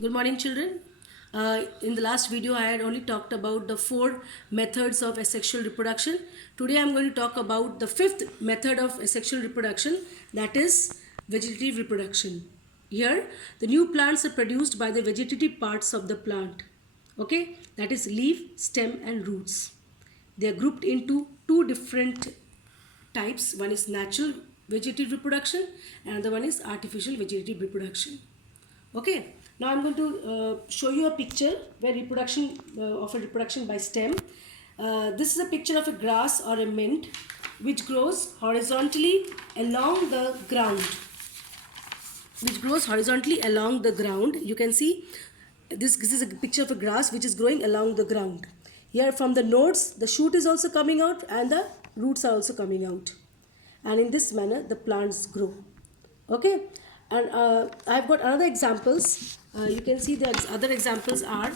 Good morning, children. In the last video, I had only talked about the four methods of asexual reproduction. Today, I'm going to talk about the fifth method of asexual reproduction, that is vegetative reproduction. Here, the new plants are produced by the vegetative parts of the plant. Okay, that is leaf, stem, and roots. They are grouped into two different types. One is natural vegetative reproduction, and another one is artificial vegetative reproduction. Okay, now I'm going to show you a picture where reproduction of a reproduction by stem. This is a picture of a grass or a mint which grows horizontally along the ground. You can see this is a picture of a grass which is growing along the ground. Here from the nodes, the shoot is also coming out and the roots are also coming out. And in this manner, the plants grow. Okay, and I've got another examples. You can see the other examples are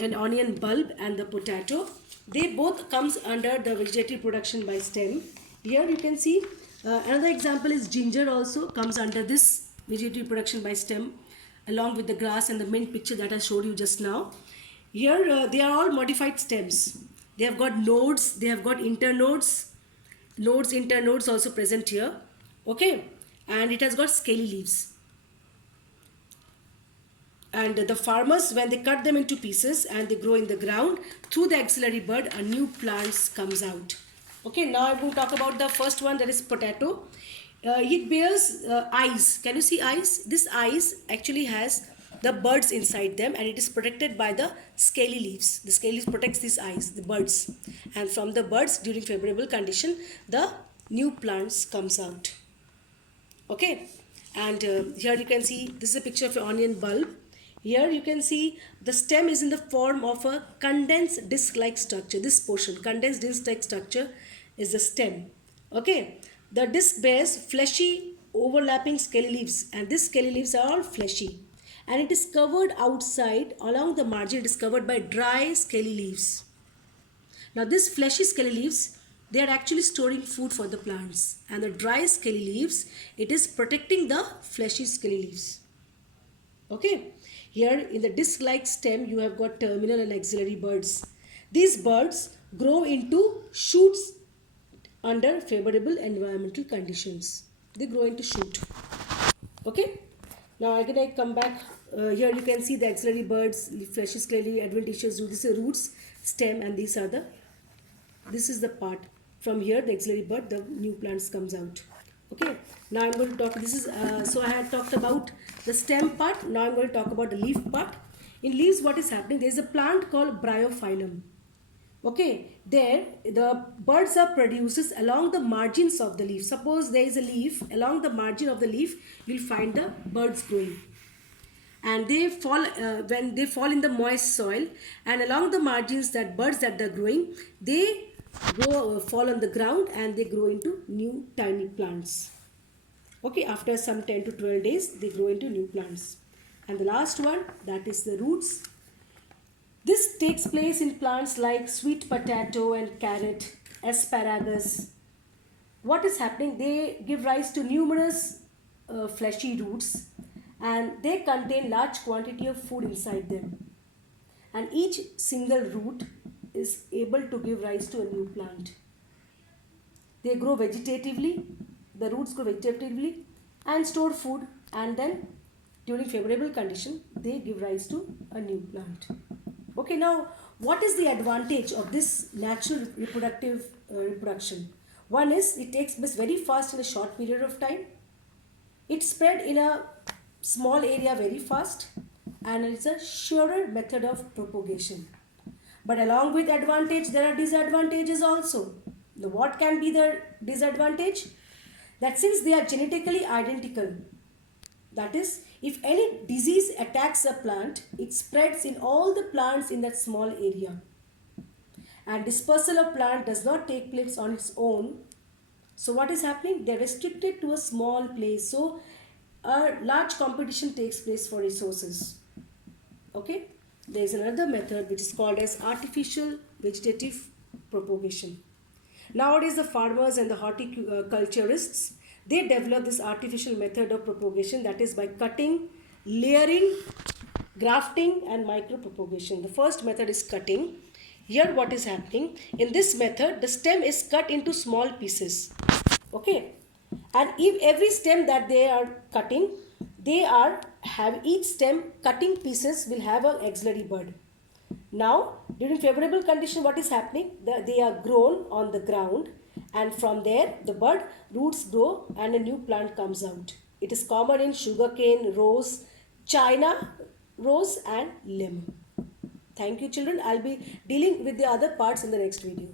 an onion bulb and the potato. They both comes under the vegetative production by stem. Here you can see another example is ginger, also comes under this vegetative production by stem, along with the grass and the mint picture that I showed you just now. Here they are all modified stems. They have got nodes, they have got internodes, internodes also present here. Okay, and it has got scaly leaves. And the farmers, when they cut them into pieces and they grow in the ground, through the axillary bud a new plant comes out. Okay, now I'm going to talk about the first one, that is potato. It bears eyes. Can you see eyes? This eyes actually has the buds inside them, and it is protected by the scaly leaves. The scaly leaves protects these eyes, the buds, and from the buds, during favorable condition, the new plants comes out. Okay, and here you can see this is a picture of an onion bulb. Here you can see the stem is in the form of a condensed disc-like structure. This portion, condensed disc-like structure, is the stem. Okay, the disc bears fleshy overlapping scaly leaves, and these scaly leaves are all fleshy, and it is covered outside along the margin. It is covered by dry scaly leaves. Now these fleshy scaly leaves, they are actually storing food for the plants, and the dry scaly leaves, it is protecting the fleshy scaly leaves. Okay, here in the disc-like stem you have got terminal and axillary buds. These buds grow into shoots under favorable environmental conditions. They grow into shoot. Okay, now again I come back. Here you can see the axillary buds, fleshy scaly adventitious roots. This is roots, stem, and these are the, this is the part. From here the axillary bud, the new plants comes out. Okay, now I'm going to talk, this is so I had talked about the stem part. Now I'm going to talk about the leaf part. In leaves, what is happening, there is a plant called bryophyllum. Okay, there the buds are produced along the margins of the leaf. Suppose there is a leaf, along the margin of the leaf you will find the buds growing, and they fall when they fall in the moist soil, and along the margins, that buds that are growing, they fall on the ground and they grow into new tiny plants. Okay, after some 10 to 12 days they grow into new plants. And the last one, that is the roots. This takes place in plants like sweet potato and carrot, asparagus. What is happening, they give rise to numerous fleshy roots, and they contain large quantity of food inside them, and each single root is able to give rise to a new plant. They grow vegetatively, the roots grow vegetatively and store food, and then during favorable condition they give rise to a new plant. Okay, now what is the advantage of this natural reproductive reproduction? One is it takes place very fast in a short period of time. It's spread in a small area very fast, and it's a surer method of propagation. But along with advantage, there are disadvantages also. Now, what can be the disadvantage? That since they are genetically identical, that is, if any disease attacks a plant, it spreads in all the plants in that small area. And dispersal of plant does not take place on its own. So what is happening? They are restricted to a small place. So a large competition takes place for resources. Okay, there is another method which is called as artificial vegetative propagation. Nowadays the farmers and the horticulturists, they develop this artificial method of propagation, that is by cutting layering, grafting and micropropagation. The first method is cutting. Here what is happening? In this method, the stem is cut into small pieces. Okay. And if every stem that they are cutting, have each stem cutting pieces will have an axillary bud. Now, during favorable condition, what is happening? They are grown on the ground, and from there the bud roots grow and a new plant comes out. It is common in sugarcane, rose, China rose and lemon. Thank you children. I'll be dealing with the other parts in the next video.